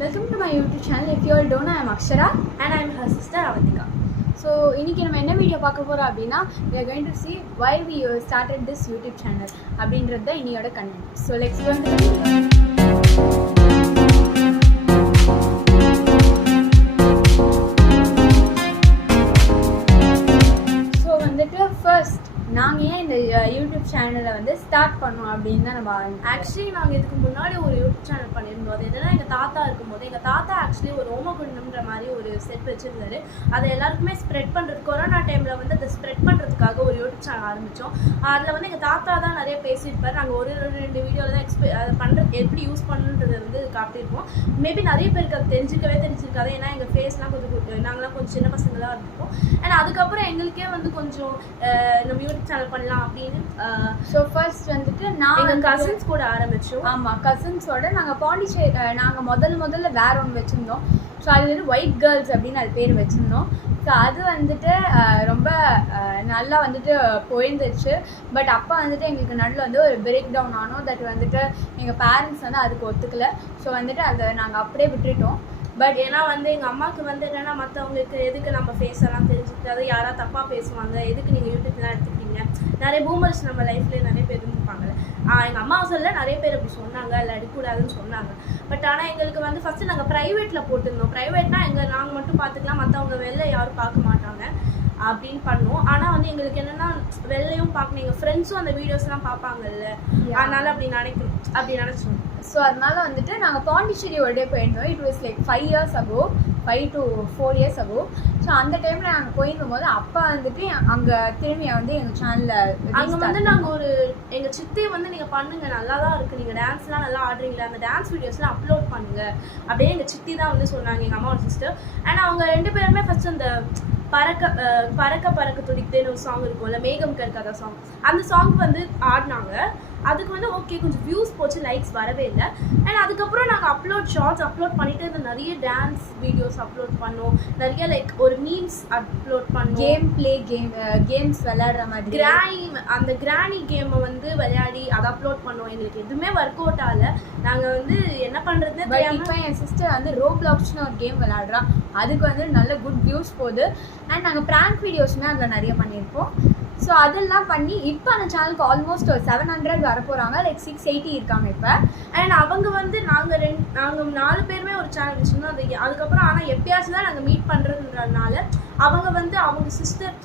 Welcome to my YouTube channel. If you all don't know, I am Akshara and I am her sister Avantika. So, இன்னைக்கு நம்ம என்ன video பார்க்க போறோம் அப்படினா we are going to see why we started this YouTube channel அப்படின்றது தான் இன்னையோட content. So, let's go into the video. So, வந்துட்டு first நாங்கள் ஏன் இந்த யூடியூப் சேனலை வந்து ஸ்டார்ட் பண்ணோம் அப்படின்னு தான் நம்ம ஆக்சுவலி நாங்கள் இதுக்கு முன்னாடி ஒரு யூடியூப் சேனல் பண்ணியிருந்தோம். அது என்னன்னா எங்கள் தாத்தா இருக்கும்போது எங்கள் தாத்தா ஆக்சுவலி ஒரு ஓமகுண்டம்ன்ற மாதிரி ஒரு செட் வச்சுருந்தாரு. அதை எல்லாருக்குமே ஸ்ப்ரெட் பண்ணுறது கொரோனா டைமில் வந்து அதை ஸ்ப்ரெட் பண்ணுறதுக்காக ஒரு யூடியூப் சேனல் ஆரம்பித்தோம். அதில் வந்து எங்கள் தாத்தா தான் நிறைய பேசியிருப்பார். நாங்கள் ஒரு ரெண்டு வீடியோவில் தான் அதை பண்ணுறது எப்படி யூஸ் பண்ணுன்றதை வந்து காட்டியிருப்போம். மேபி நிறைய பேருக்கு அது தெரிஞ்சிருக்காது. ஏன்னா எங்கள் ஃபேஸ்லாம் கொஞ்சம் நாங்களாம் கொஞ்சம் சின்ன பசங்களாக இருந்திருப்போம். அண்ட் அதுக்கப்புறம் எங்களுக்கே வந்து கொஞ்சம் நம்ம யூடியூப் சேனல் பண்ணலாம் அப்படின்னு ஸோ ஃபர்ஸ்ட் வந்துட்டு எங்கள் கசின்ஸ் கூட ஆரம்பித்தோம். ஆமாம், கசின்ஸோட நாங்கள் பாண்டிச்சேரி நாங்கள் முதல்ல வேற ஒன்று வச்சுருந்தோம். ஸோ அது வந்து ஒயிட் கேர்ள்ஸ் அப்படின்னு அது பேர் வச்சுருந்தோம். ஸோ அது வந்துட்டு ரொம்ப நல்லா வந்துட்டு போயிருந்துச்சு. பட் அப்போ வந்துட்டு எங்களுக்கு நடுவில் வந்து ஒரு பிரேக் டவுன் ஆனோம். தட் வந்துட்டு எங்கள் பேரண்ட்ஸ் வந்து அதுக்கு ஒத்துக்கலை. ஸோ வந்துட்டு அதை நாங்கள் அப்படியே விட்டுட்டோம். பட் ஏன்னா வந்து எங்கள் அம்மாவுக்கு வந்து என்னென்னா மற்றவங்களுக்கு எதுக்கு நம்ம ஃபேஸ் எல்லாம் தெரிஞ்சுக்கிட்டு யாராவது தப்பாக பேசுவாங்க, எதுக்கு நீங்கள் யூடியூப்லாம் எடுத்துக்கிட்டீங்க, நிறைய பூமர்ஸ் நம்ம லைஃப்லேயே நிறைய பேர் இருந்துருப்பாங்க. எங்கள் அம்மா சொல்ல நிறைய பேர் அப்படி சொன்னாங்க, இல்லை எடுக்கக்கூடாதுன்னு சொன்னாங்க. பட் ஆனால் எங்களுக்கு வந்து ஃபஸ்ட்டு நாங்கள் ப்ரைவேட்டில் போட்டிருந்தோம். ப்ரைவேட்னா நாங்கள் மட்டும் பார்த்துக்கலாம், மற்றவங்க வெளில யாரும் பார்க்க மாட்டாங்க அப்படின்னு பண்ணுவோம். ஆனால் வந்து எங்களுக்கு என்னென்னா வெளிலையும் பார்க்கணும், எங்கள் ஃப்ரெண்ட்ஸும் அந்த வீடியோஸ்லாம் பார்ப்பாங்கல்ல, அதனால அப்படி நினச்சோம். ஸோ அதனால வந்துட்டு நாங்கள் பாண்டிச்சேரி ஒரு டே போயிருந்தோம். It was like 5 to 4 years ago. So அந்த டைமில் நாங்கள் போயிருக்கும் போது அப்போ வந்துட்டு அங்கே திரும்பி வந்து எங்கள் சேனலில் அங்கே வந்து நாங்கள் எங்கள் சித்தி வந்து நீங்கள் பண்ணுங்கள், நல்லா தான் இருக்குது, நீங்கள் டான்ஸ்லாம் நல்லா ஆடுறீங்களா, அந்த டான்ஸ் வீடியோஸ்லாம் அப்லோட் பண்ணுங்கள் அப்படியே எங்கள் சித்தி தான் வந்து சொன்னாங்க, எங்கள் அம்மாவோட சிஸ்டர். ஆனால் அவங்க ரெண்டு பேருமே ஃபஸ்ட்டு அந்த பறக்க துடிக்குதுன்னு ஒரு சாங் இருக்கும்ல, மேகம் கற்காத சாங், அந்த சாங் வந்து ஆடினாங்க. அதுக்கு வந்து ஓகே கொஞ்சம் வியூஸ் போச்சு, லைக்ஸ் வரவே இல்லை. அண்ட் அதுக்கப்புறம் நாங்கள் ஷார்ட்ஸ் அப்லோட் பண்ணிட்டு இருந்த நிறைய டான்ஸ் வீடியோஸ் அப்லோட் பண்ணோம், நிறைய லைக் ஒரு மீம்ஸ் அப்லோட் பண்ணோம், கேம்ஸ் விளையாடுற மாதிரி அந்த கிராணி கேமை வந்து விளையாடி அதை அப்லோட் பண்ணோம். எங்களுக்கு எதுவுமே ஒர்க் அவுட் ஆகலை. நாங்கள் வந்து என்ன பண்ணுறதுன்னு தெரியாமல் இப்போ என் சிஸ்டர் வந்து ரோப்ளாக்ஸ்னு ஒரு கேம் விளையாடுறா. அதுக்கு வந்து நல்ல குட் வியூஸ் போகுது. அண்ட் நாங்கள் ப்ராங்க் வீடியோஸுமே அதில் நிறைய பண்ணியிருப்போம். ஸோ அதெல்லாம் பண்ணி இப்போ அந்த சேனலுக்கு ஆல்மோஸ்ட் ஒரு 700 வரப்போகிறாங்க. லைக் 680 இருக்காங்க இப்போ. அண்ட் அவங்க வந்து நாங்கள் 4 பேருமே ஒரு சேனல் வச்சுருந்தோம். அதுக்கப்புறம் ஆனால் எப்பயாச்சும் தான் நாங்கள் மீட் பண்ணுறதுன்றதுனால அவங்க வந்து அவங்க சிஸ்டர்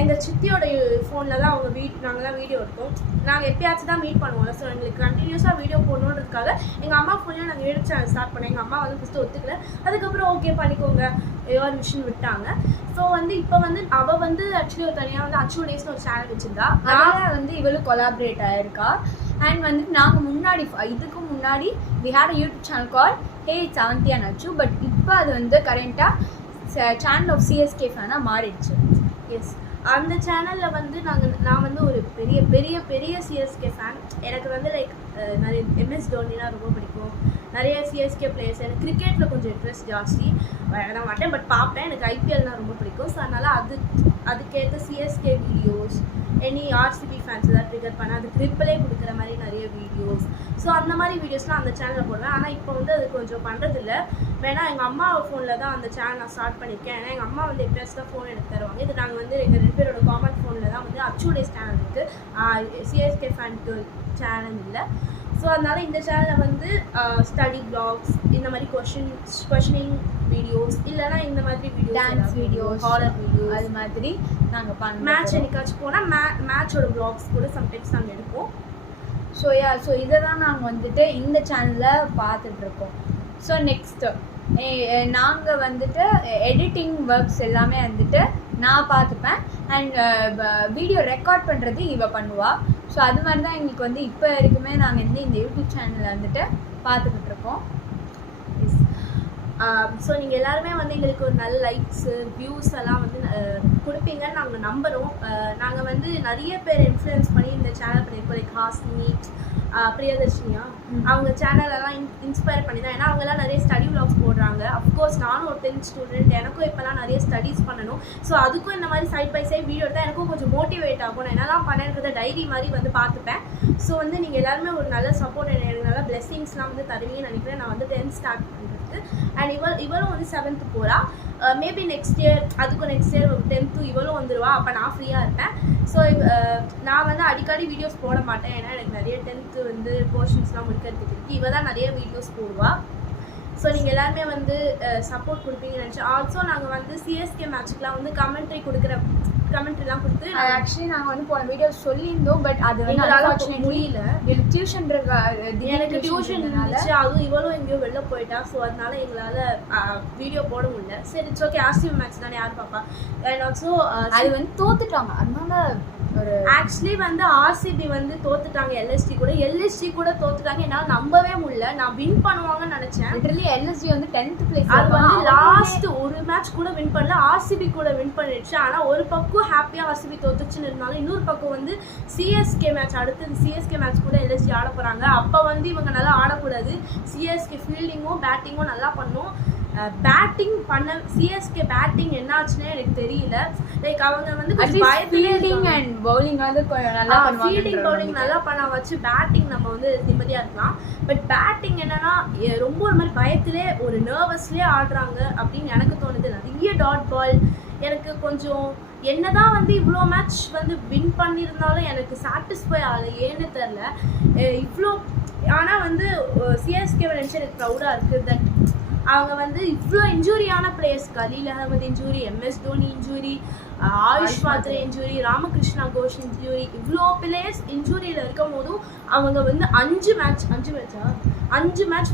எங்கள் சித்தியோட ஃபோனில் தான் நாங்கள்லாம் வீடியோ எடுத்தோம். நாங்கள் எப்பயாச்சும் தான் மீட் பண்ணுவோம். ஸோ எங்களுக்கு கண்டினியூஸாக வீடியோ போடணுன்றதுக்காக எங்கள் அம்மா ஃபோன்லேயும் நாங்கள் யூடியூப் சேனல் ஸ்டார்ட் பண்ணோம். எங்கள் அம்மா வந்து ஃபஸ்ட்டு ஒத்துக்கல. அதுக்கப்புறம் ஓகே பண்ணிக்கோங்க ஏதாவது மிஷின் விட்டாங்க. ஸோ வந்து இப்போ வந்து அவள் வந்து ஆக்சுவலி ஒரு தனியாக வந்து அச்சு டேஸ்னு ஒரு சேனல் வச்சுருந்தா. அதனால் வந்து இவளும் கொலாபரேட் ஆகிருக்கா. அண்ட் வந்துட்டு நாங்கள் இதுக்கு முன்னாடி we had a YouTube channel called Hey It's Avanti and Achu. But இப்போ அது வந்து கரண்ட்டாக சேனல் ஆஃப் சிஎஸ்கே ஃபேனாக மாறிடுச்சு. எஸ், அந்த சேனலில் வந்து நான் வந்து ஒரு பெரிய பெரிய பெரிய சிஎஸ்கே ஃபேன். எனக்கு வந்து லைக் நிறைய MS தோனினா ரொம்ப பிடிக்கும். நிறைய சிஎஸ்கே பிளேயர்ஸ். எனக்கு கிரிக்கெட்டில் கொஞ்சம் இன்ட்ரெஸ்ட் ஜாஸ்தி, விளையாட மாட்டேன், பட் பார்ப்பேன். எனக்கு IPLனால் ரொம்ப பிடிக்கும். ஸோ அதனால் அதுக்கேற்ற CSK videos, any RCB fans ஏதாவது ட்ரிகர் பண்ண அதுக்கு ரிப்ளே கொடுக்குற மாதிரி நிறைய வீடியோஸ். ஸோ அந்த மாதிரி வீடியோஸ்லாம் அந்த சேனலில் போடுவேன். ஆனால் இப்போ வந்து அது கொஞ்சம் பண்ணுறதில்ல. வேணா எங்கள் அம்மா ஃபோனில் தான் அந்த சேனல் நான் ஸ்டார்ட் பண்ணியிருக்கேன். ஏன்னா எங்கள் அம்மா வந்து எப்பயாச்சும் தான் ஃபோன் எடுத்து தருவாங்க. இது நாங்கள் வந்து எங்கள் 2 பேரோட காமன் ஃபோனில் தான் வந்து அச்சு டேஸ் சேனல் இருக்குது, சிஎஸ்கே ஃபேனுக்கு சேனல் இல்லை. ஸோ அதனால் இந்த சேனலில் வந்து ஸ்டடி வ்ளாக்ஸ், இந்த மாதிரி கொஷினிங் வீடியோஸ், இல்லைனா இந்த மாதிரி டான்ஸ் வீடியோஸ், ஹாரர் வீடியோஸ், அது மாதிரி நாங்கள் பண்ணுவோம். மேட்ச் என்னைக்காச்சும் போனால் மேட்சோட வ்ளாக்ஸ் கூட சம்டைம்ஸ் நாங்கள் எடுப்போம். ஸோ இதை தான் நாங்கள் வந்துட்டு இந்த சேனலில் பார்த்துட்ருக்கோம். ஸோ நெக்ஸ்ட்டு நாங்கள் வந்துட்டு எடிட்டிங் ஒர்க்ஸ் எல்லாமே வந்துட்டு நான் பார்த்துப்பேன். அண்ட் வீடியோ ரெக்கார்ட் பண்ணுறது இவ பண்ணுவாள். ஸோ அது மாதிரி தான் எங்களுக்கு வந்து இப்போ வரைக்குமே நாங்கள் வந்து இந்த யூடியூப் சேனலில் வந்துட்டு பார்த்துக்கிட்டு இருக்கோம். ஸோ நீங்கள் எல்லாருமே வந்து எங்களுக்கு ஒரு நல்ல லைக்ஸு வியூஸ் எல்லாம் வந்து கொடுப்பீங்கன்னு நாங்கள் நம்புகிறோம். நாங்கள் வந்து நிறைய பேர் இன்ஃப்ளூயன்ஸ் பண்ணி இந்த சேனல் பண்ணியிருக்கோம். லைக் ஹாஸ்னி, பிரியதர்ஷினியா, அவங்க சேனலெல்லாம் இன்ஸ்பயர் பண்ணி தான். ஏன்னா அவங்கெல்லாம் நிறைய ஸ்டடி வ்ளாக்ஸ் போடுறாங்க. அஃப்கோர்ஸ் நானும் ஒரு 10th ஸ்டூடெண்ட், எனக்கும் இப்போலாம் நிறைய ஸ்டடீஸ் பண்ணணும். ஸோ அதுக்கும் இந்த மாதிரி சைட் பை சைட் வீடியோ எடுத்தால் எனக்கும் கொஞ்சம் மோட்டிவேட் ஆகும். நான் என்னெல்லாம் பண்ணேன்றதை டைரி மாதிரி வந்து பார்த்துப்பேன். ஸோ வந்து நீங்கள் எல்லாருமே ஒரு நல்ல சப்போர்ட், எனக்கு நல்ல பிளெஸிங்ஸ்லாம் வந்து தருவீங்கன்னு நினைக்கிறேன். நான் வந்து 10th ஸ்டார்ட் பண்ணுறதுக்கு இருக்குது. அண்ட் இவளும் வந்து 7th போகிறா. மேபி நெக்ஸ்ட் இயர் அதுக்கும் நெக்ஸ்ட் இயர் 10th இவளும் வந்துடுவா. அப்போ நான் ஃப்ரீயாக இருப்பேன். ஸோ நான் வந்து அடிக்கடி வீடியோஸ் போட மாட்டேன், ஏன்னா எனக்கு நிறைய 10th வந்து போர்ஷன்ஸ்லாம் முடிக்கிறதுக்கு இருக்குது. இவ தான் நிறைய வீடியோஸ் போடுவா. ஸோ நீங்கள் எல்லாருமே வந்து சப்போர்ட் கொடுப்பீங்கன்னு நினச்சேன். ஆல்சோ நாங்கள் வந்து சிஎஸ்கே மேட்சுக்கெலாம் வந்து கமெண்ட்ரிலாம் கொடுத்து ஆக்சுவலி நாங்கள் வந்து போன வீடியோ சொல்லியிருந்தோம், பட் அது வந்து எங்களால் முடியல. எனக்கு டியூஷன் எனக்கு டியூஷன் இருந்துச்சு, அதுவும் இவளும் எங்கேயோ வெளில போயிட்டா. ஸோ அதனால எங்களால் வீடியோ போட முடியல. சரி இட்ஸ் ஓகே, ஆர்சிபி மேட்ச் தானே யார் பாப்பா. அண்ட் ஆல்சோ அது வந்து தோத்துட்டாங்க, அதனால ஆக்சுவலி வந்து ஆர்சிபி வந்து தோத்துட்டாங்க எல்எஸ்டி கூட தோத்துட்டாங்க. என்னால் நம்பவே முடியல. நான் வின் பண்ணுவாங்கன்னு நினைச்சேன். லிட்டரலி எல்எஸ்டி வந்து 10th பிளேஸ். அது வந்து லாஸ்ட் ஒரு மேட்ச் கூட வின் பண்ணல, ஆர்சிபி கூட வின் பண்ணிடுச்சு. ஆனால் ஒரு பக்கம் ஹாப்பியாக ஆர்சிபி தோத்துச்சுன்னு இருந்தாலும் இன்னொரு பக்கம் வந்து சிஎஸ்கே மேட்ச், அடுத்தது சிஎஸ்கே மேட்ச் கூட எல்எஸ்டி ஆட போகிறாங்க. அப்போ வந்து இவங்க நல்லா ஆடக்கூடாது. சிஎஸ்கே ஃபீல்டிங்கும் பேட்டிங்கும் நல்லா பண்ணும். பேட்டிங் பண்ண சிஎஸ்கே பேட்டிங் என்னாச்சுன்னே எனக்கு தெரியல. லைக் அவங்க வந்து ஃபீல்டிங் அண்ட் பவுலிங் வந்து நல்லா பண்ணுவாங்க. ஃபீல்டிங் பவுலிங் நல்லா பண்ண வச்சு பேட்டிங் நம்ம வந்து நிம்மதியாக இருக்கலாம். பட் பேட்டிங் என்னன்னா ரொம்ப ஒரு மாதிரி பயத்திலே ஒரு நர்வஸ்லேயே ஆடுறாங்க அப்படின்னு எனக்கு தோணுது. நிறைய டாட் பால். எனக்கு கொஞ்சம் என்னதான் வந்து இவ்வளோ மேட்ச் வந்து வின் பண்ணியிருந்தாலும் எனக்கு சாட்டிஸ்ஃபை ஆகலை, ஏன்னு தெரில இவ்வளோ. ஆனால் வந்து சிஎஸ்கேவை நினச்சி எனக்கு ப்ரௌடாக இருக்குது. தட் அவங்க வந்து இவ்வளோ இன்ஜூரியான players, Khaleel Ahmed injury, MS Dhoni injury, Ayush Mhatre injury, Ramakrishna Ghosh injury, இவ்வளோ பிளேயர்ஸ் இன்ஜூரியில் இருக்கும் போதும் அவங்க வந்து 5 மேட்ச்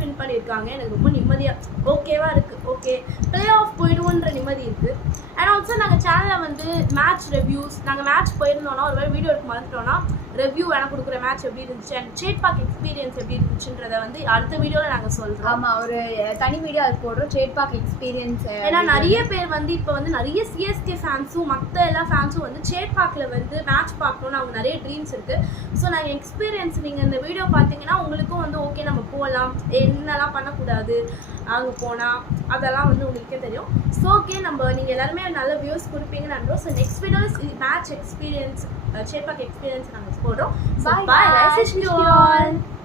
வின் பண்ணியிருக்காங்க. எனக்கு ரொம்ப நிம்மதியாக ஓகேவாக இருக்குது. ஓகே, ப்ளே ஆஃப் போயிடுவோன்ற நிம்மதி இருக்குது. அண்ட் ஆல்சோ நாங்கள் சேனலில் வந்து மேட்ச் ரிவ்யூஸ், நாங்கள் மேட்ச் போயிருந்தோன்னா ஒரு வேளை வீடியோ எடுக்க மறந்துட்டோன்னா ரிவ்யூ வேணால் கொடுக்குற மேட்ச் எப்படி இருந்துச்சு அண்ட் சேட்பாக் எக்ஸ்பீரியன்ஸ் எப்படி இருந்துச்சுன்றதை வந்து அடுத்த வீடியோவில் நாங்கள் சொல்கிறோம். ஆமாம், ஒரு தனி வீடியோ அது போடுறோம், சேட்பாக் எக்ஸ்பீரியன்ஸ். ஏன்னா நிறைய பேர் வந்து இப்போ வந்து நிறைய சிஎஸ்கே ஃபேன்ஸும் மற்ற எல்லா ஃபேன்ஸும் வந்து சேட்பாக்கில் வந்து மேட்ச் பார்க்கணுன்னு அவங்க நிறைய ட்ரீம்ஸ் இருக்குது. ஸோ நாங்கள் எக்ஸ்பீரியன்ஸ் நீங்கள் இந்த வீடியோ பார்த்தீங்கன்னா உங்களுக்கும் வந்து ஓகே நம்ம போகலாம், என்னெல்லாம் பண்ணக்கூடாது அங்கே போனால் அதெல்லாம் வந்து உங்களுக்கே தெரியும். ஸோ ஓகே, நீங்கள் எல்லாருமே நல்ல வியூஸ் கொடுப்பீங்கன்னு நம்புறோம். ஸோ நெக்ஸ்ட் வீடியோவில் மேட்ச் எக்ஸ்பீரியன்ஸ், சேட்பாக் எக்ஸ்பீரியன்ஸ் நாங்கள் போடுறோம். Bye. Nice to meet you all.